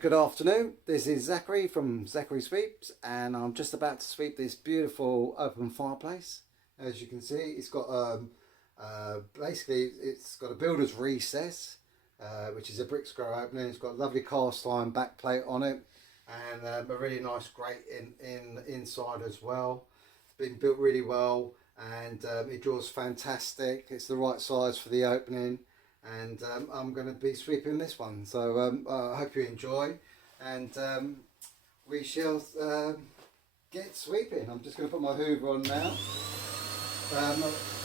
Good afternoon, this is Zachary from Zachary Sweeps, and I'm just about to sweep this beautiful open fireplace. As you can see, it's got basically it's got a builder's recess, which is a brick square opening. It's got a lovely cast iron backplate on it, and a really nice grate in inside as well. It's been built really well, and it draws fantastic. It's the right size for the opening, and I'm going to be sweeping this one, so I hope you enjoy, and we shall get sweeping. I'm just going to put my hoover on now.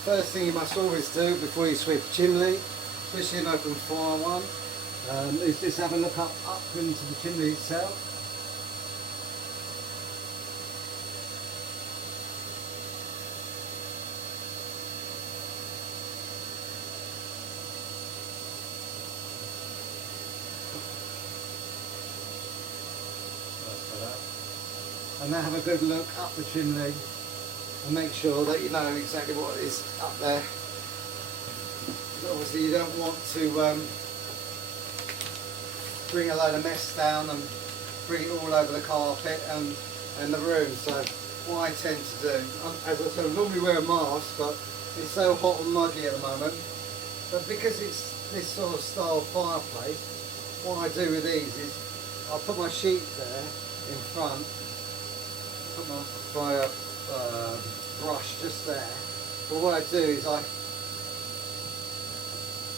First thing you must always do before you sweep a chimney, especially an open fire one, is just have a look up into the chimney itself. And then have a good look up the chimney and make sure that you know exactly what is up there. Obviously you don't want to bring a load of mess down and bring it all over the carpet and the room. So what I tend to do, as I said, I normally wear a mask, but it's so hot and muggy at the moment. But because it's this sort of style fireplace, what I do with these is I'll put my sheet there in front, put my brush just there. But what I do is I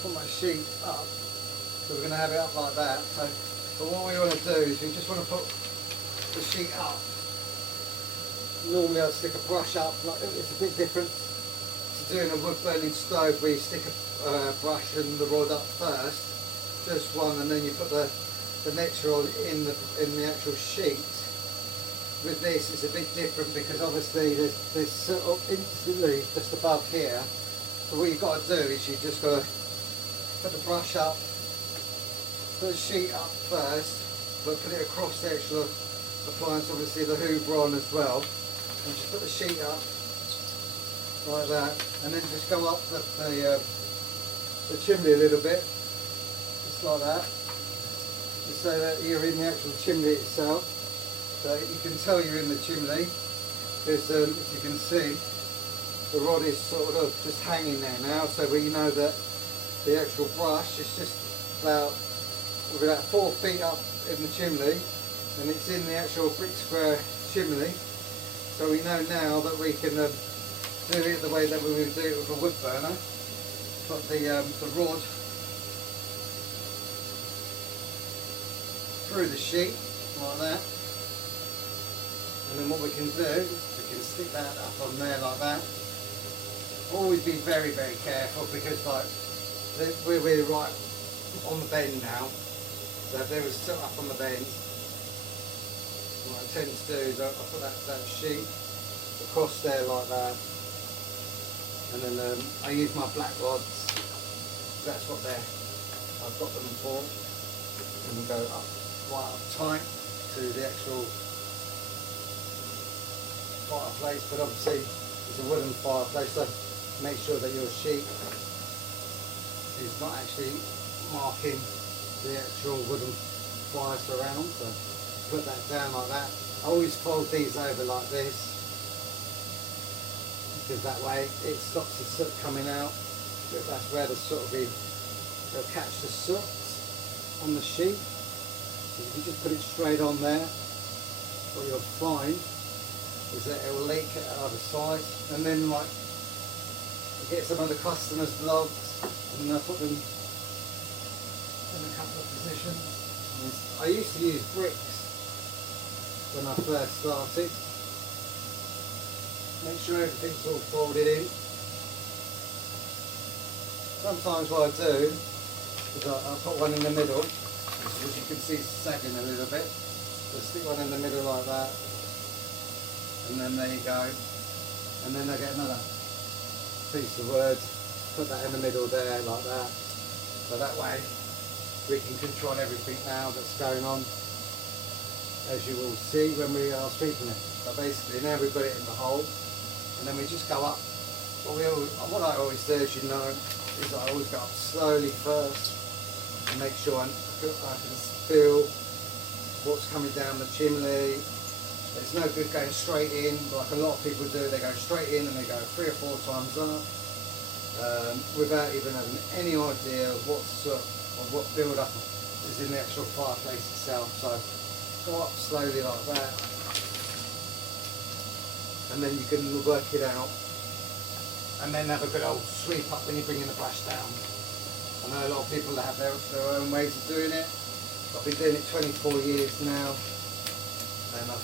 put my sheet up, so we're going to have it up like that. So, but what we want to do is we just want to put the sheet up. Normally I'd stick a brush up, like it's a bit different to doing a wood burning stove where you stick a brush and the rod up first, just one, and then you put the next rod in the actual sheet. With this it's a bit different because obviously there's sort of instantly just above here. So what you've got to do is you just got to put the brush up, put the sheet up first, but put it across the actual appliance, obviously the hoover on as well, and just put the sheet up like that, and then just go up the chimney a little bit, just like that, just so that you're in the actual chimney itself. So you can tell you're in the chimney because if you can see, the rod is sort of just hanging there now, so we know that the actual brush is just about 4 feet up in the chimney, and it's in the actual brick square chimney. So we know now that we can do it the way that we would do it with a wood burner. Put the rod through the sheet like that. And then what we can do, we can stick that up on there like that. Always be very, very careful because like we're right on the bend now. So if they were still up on the bend, what I tend to do is I put that sheet across there like that. And then I use my black rods. That's what I've got them for. And we go up right up tight to the actual fireplace, but obviously it's a wooden fireplace, so make sure that your sheet is not actually marking the actual wooden fire surround. So put that down like that. I always fold these over like this because that way it stops the soot coming out. That's where the soot will be, it'll catch the soot on the sheet. So if you just put it straight on there, what you'll find is that it will leak at either side, and then like get some of the customers' logs and put them in a couple of positions. I used to use bricks when I first started. Make sure everything's all folded in. Sometimes what I do is I'll put one in the middle, as you can see it's sagging a little bit. So stick one in the middle like that. And then there you go, and then I get another piece of wood, put that in the middle there like that, so that way we can control everything now that's going on, as you will see when we are sweeping it. But basically now we've got it in the hole, and then we just go up. What I always do, as you know, is I always go up slowly first and make sure I can feel what's coming down the chimney. It's no good going straight in like a lot of people do. They go straight in and they go 3 or 4 times up without even having any idea of what build up is in the actual fireplace itself. So go up slowly like that, and then you can work it out, and then have a good old sweep up when you're bringing the brush down. I know a lot of people that have their own ways of doing it. I've been doing it 24 years now, and I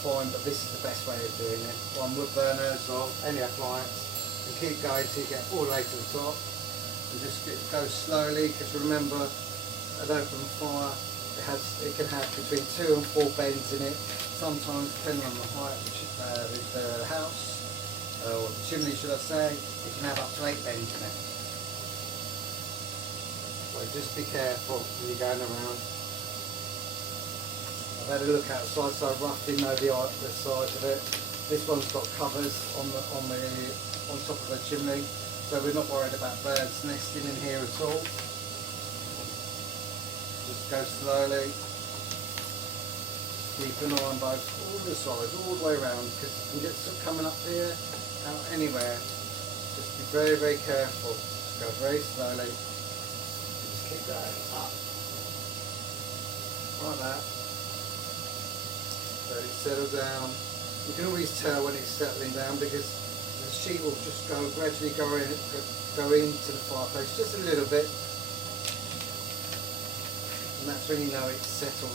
find that this is the best way of doing it. On wood burners or any appliance, and keep going till you get all the way to the top, and just go slowly, because remember, an open fire, it can have between 2 and 4 bends in it. Sometimes, depending on the height of the house, or the chimney should I say, it can have up to 8 bends in it. So just be careful when you're going around. I've had a look outside, so I roughly know the size of it. This one's got covers on top of the chimney, so we're not worried about birds nesting in here at all. Just go slowly. Keep an eye on both, all the sides, all the way around, because you can get stuff coming up here, out anywhere. Just be very, very careful. Just go very slowly. Just keep going up, like that. Let it settle down. You can always tell when it's settling down, because the sheet will just gradually go into the fireplace just a little bit, and that's when you know it's settled.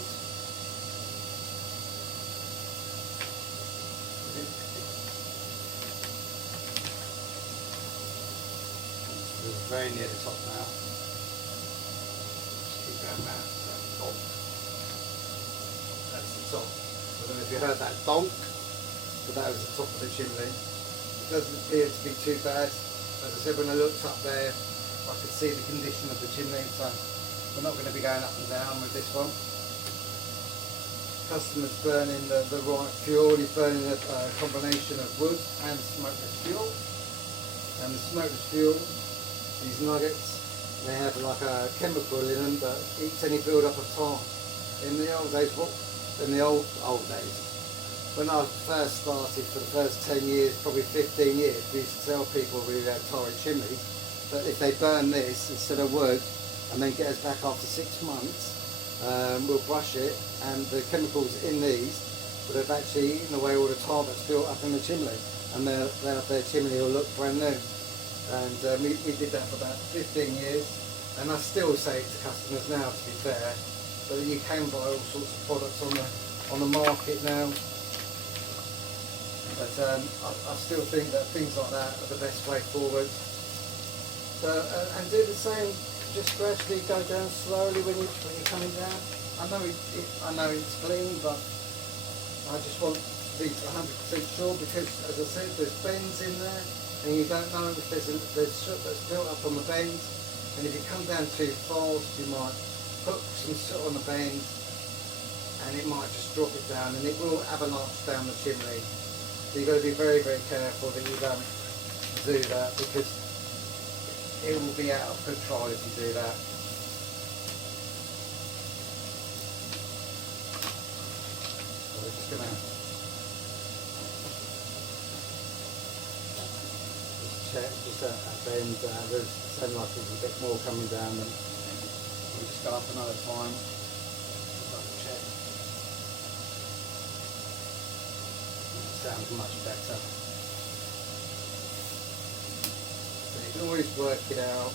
We're very near the top now. Just keep going round. That's the top. I don't know if you heard that donk, but that was the top of the chimney. It doesn't appear to be too bad. As I said, when I looked up there, I could see the condition of the chimney, so we're not going to be going up and down with this one. Customer's burning the right fuel. He's burning a combination of wood and smokeless fuel. And the smokeless fuel, these nuggets, they have like a chemical in them that eats any build up of tar. In the old days, old days, when I first started, for the first 10 years, probably 15 years, we used to tell people we had tarry chimneys, that if they burn this instead of wood and then get us back after 6 months, we'll brush it, and the chemicals in these would have actually eaten away all the tar that's built up in the chimney, and their chimney will look brand new. And we did that for about 15 years, and I still say it to customers now, to be fair, so that you can buy all sorts of products on the market now. But I still think that things like that are the best way forward. So and do the same. Just gradually go down slowly when you're coming down. I know it's clean, but I just want to be 100% sure, because, as I said, there's bends in there, and you don't know if there's soot that's built up on the bends, and if you come down too fast, you might put some soot on the bend, and it might just drop it down, and it will avalanche down the chimney. So you've got to be very, very careful that you don't do that, because it will be out of control if you do that. So we're just going to check, just a bend. There's sound like there's a bit more coming down, and we'll just go up another time. Double check. That sounds much better. So you can always work it out.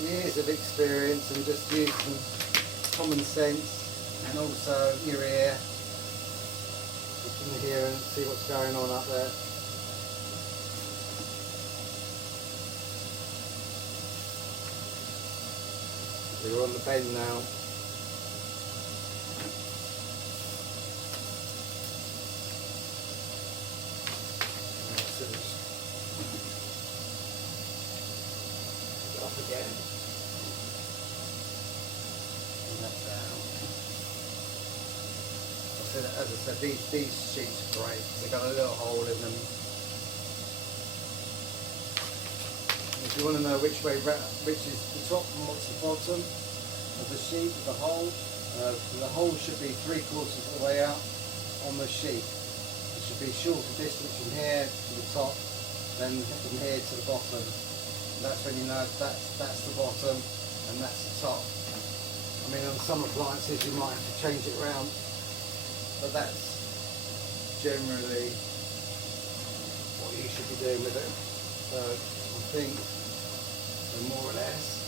Years of experience, and just use some common sense, and also your ear. You can hear and see what's going on up there. We're on the bend now. Up again. And that down. As I said, these sheets are great. They've got a little hole in them. If you want to know which is the top and what's the bottom of the sheet, the hole, The hole should be 3/4 of the way out on the sheet. It should be shorter distance from here to the top than from here to the bottom. And that's when you know that's the bottom and that's the top. I mean, on some appliances you might have to change it around, but that's generally what you should be doing with it. So I think, so more or less,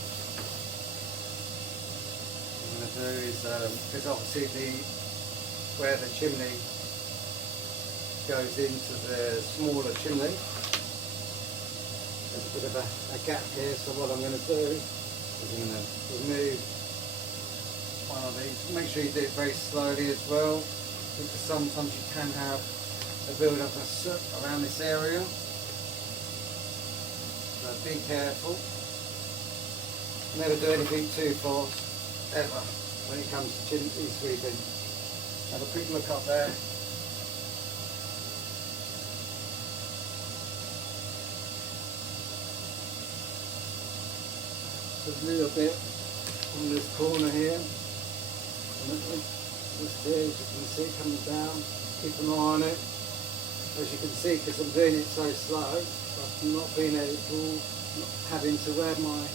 what I'm going to do is, because obviously where the chimney goes into the smaller chimney, there's a bit of a gap here, so what I'm going to do is I'm going to remove one of these. Make sure you do it very slowly as well, because sometimes you can have a build up of soot around this area. So be careful. Never do anything too fast, ever, when it comes to chimney sweeping. Have a quick look up there. Just a little bit on this corner here. Just here, as you can see, coming down. Keep an eye on it. As you can see, because I'm doing it so slow, I've not been able, not having to wear my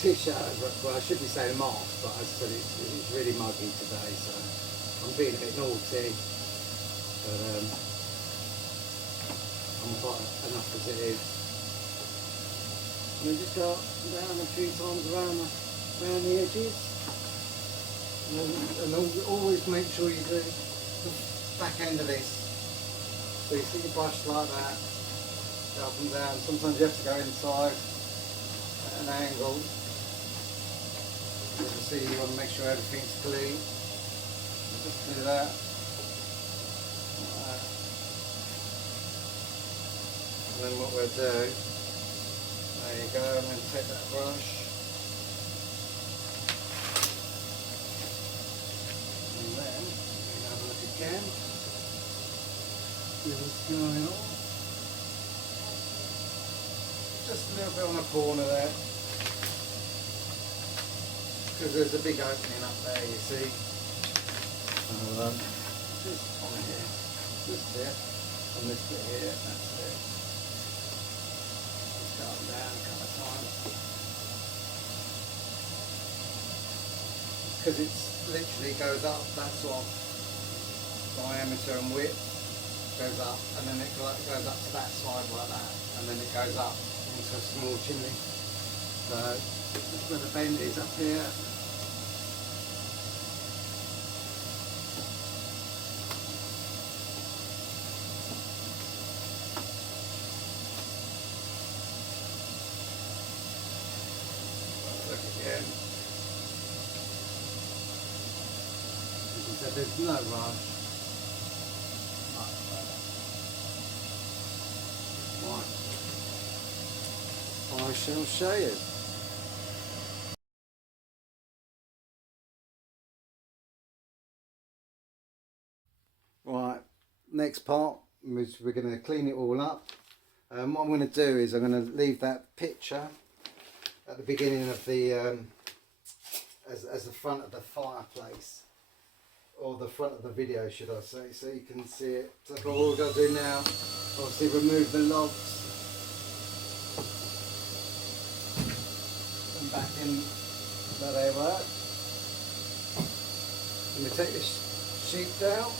t-shirt over. Well, I should be saying mask, but as I said, it's really muggy today, so I'm being a bit naughty. But I'm quite enough as it is. And just go up and down a few times around the edges. And always make sure you do the back end of this. So you see your brush like that, go up and down. Sometimes you have to go inside at an angle. As you see, you want to make sure everything's clean. Just do that. Like that. And then what we'll do, there you go, I'm going to take that brush. And then, we can have a look again. See what's going on. Just a little bit on the corner there, because there's a big opening up there, you see. So, just on here, just there, on this bit here, that's it. Just go up and down a couple of times, because it's literally goes up that sort of diameter and width. Goes up, and then it goes up to that side like that, and then it goes up into a small chimney. So that's where the bend is up here. Look again. As I said, there's no rush. I shall show you. Right, next part is we're going to clean it all up. What I'm going to do is I'm going to leave that picture at the beginning of the as the front of the fireplace, or the front of the video, should I say, so you can see it. So what we're going to do now, obviously remove the logs and back in where they were. Let me take this sheet down.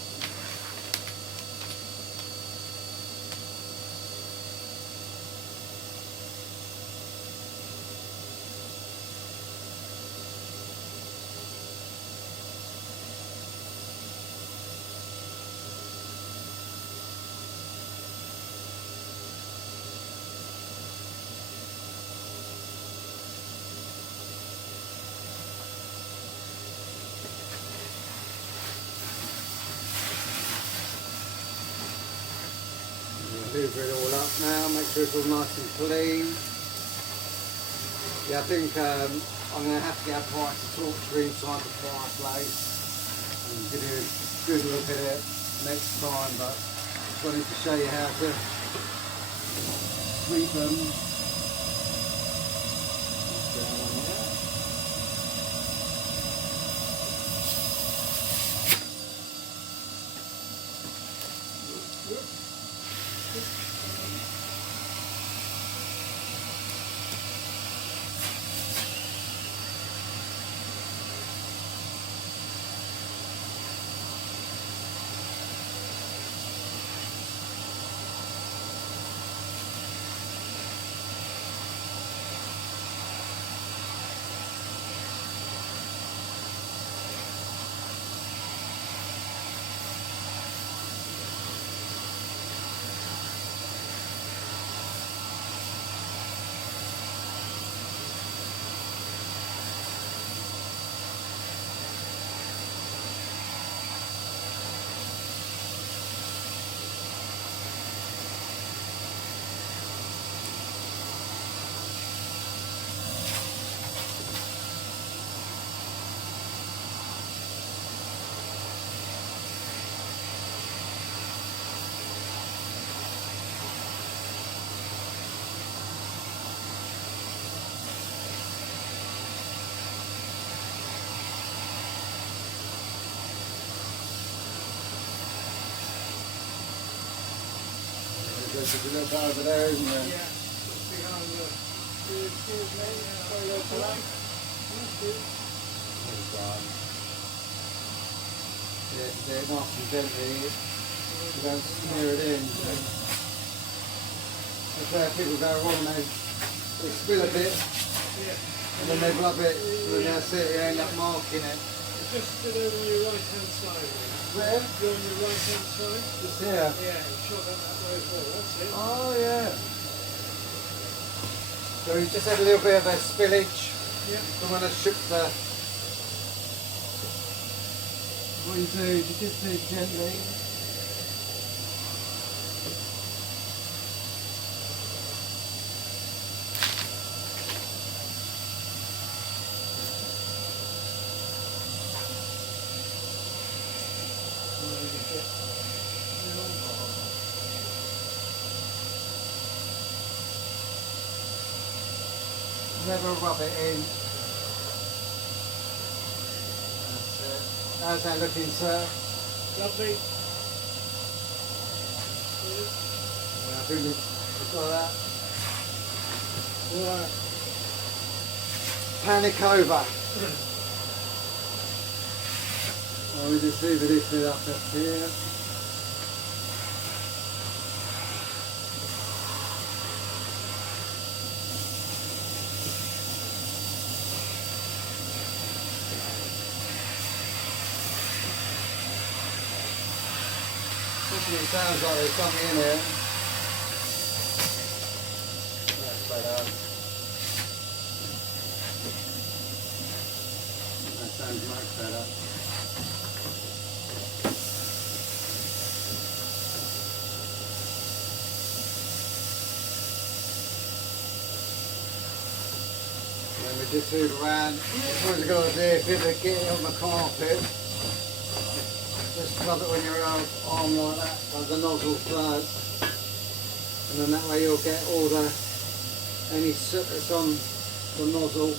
Hoover it all up now, make sure it's all nice and clean. Yeah, I think I'm going to have to get a brighter torch inside the fireplace and give you a good look at it next time, but just wanted to show you how to sweep them. Down on here. there's a little bit over there, isn't there? Yeah, just behind the. Excuse me, sorry, your plate. Oh, God. Yeah, do it nice and gently. You don't smear it in. That's where people go wrong, they spill a bit, Yeah. and then they rub it, and then that's it, you end up marking it. Just do it on your right hand side. Where? You're on your right hand side? Just here. Yeah, shove that way as well. That's it. Oh, yeah. So you just had a little bit of a spillage. Yeah. Don't want to shook the... What you do is you just do it gently. Never rub it in. That's it. How's that looking, sir? Lovely. Yeah, I think we've got that. Right. Panic over. Oh, we just hoover this bit up here. It sounds like there's something in here. That's better. That sounds much better. And then we just move around. What we've got to do, if you ever get it on the carpet, just rub it on your arm like that, like the nozzle first, and then that way you'll get all any soot that's on the nozzle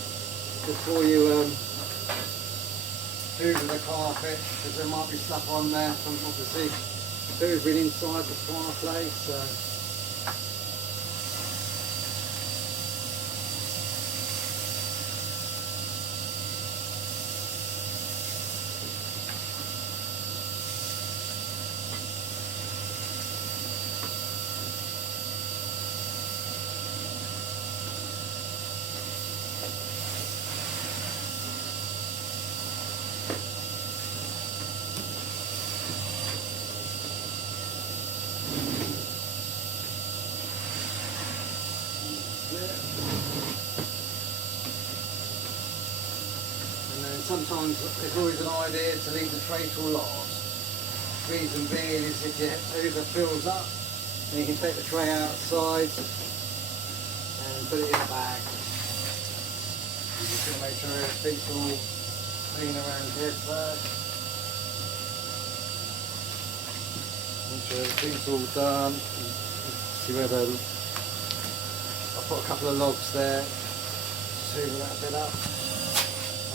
before you hoover the carpet, because there might be stuff on there from obviously hoovering inside the fireplace. So. Sometimes it's always an idea to leave the tray till last. Reason being is if your hoover fills up, then you can take the tray outside and put it in a bag. You're just going to make sure everything's all clean around here first. Make sure everything's all done. See where I've put a couple of logs there. See where that bit up.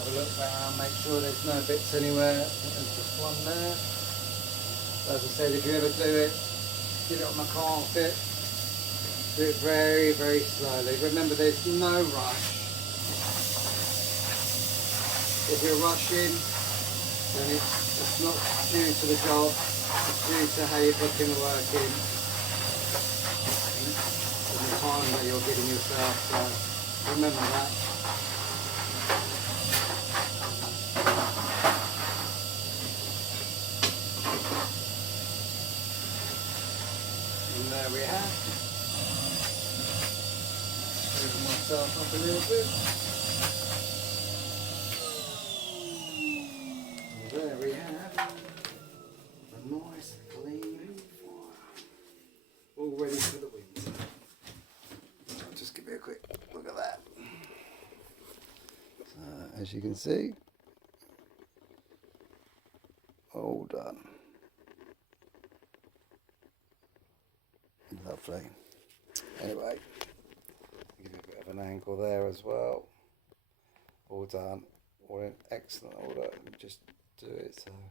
Have a look around, make sure there's no bits anywhere. There's just one there. As I said, if you ever do it, get it on the carpet. Do it very, very slowly. Remember, there's no rush. If you're rushing, then it's not due to the job. It's due to how you're putting the work in and the time that you're giving yourself. So remember that. And there we have. Open myself up a little bit. And there we have a nice clean fire. All ready for the winter. I'll just give you a quick look at that. So, as you can see, all done. Lovely. Anyway, give you a bit of an angle there as well. All done. All in excellent order. Let me just do it so you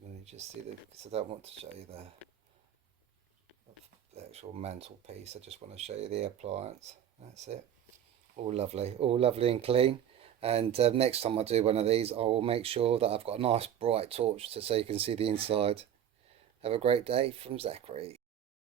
can only just see because I don't want to show you the actual mantelpiece. I just want to show you the appliance. That's it. All lovely and clean. And next time I do one of these, I will make sure that I've got a nice bright torch so you can see the inside. Have a great day from Zachary.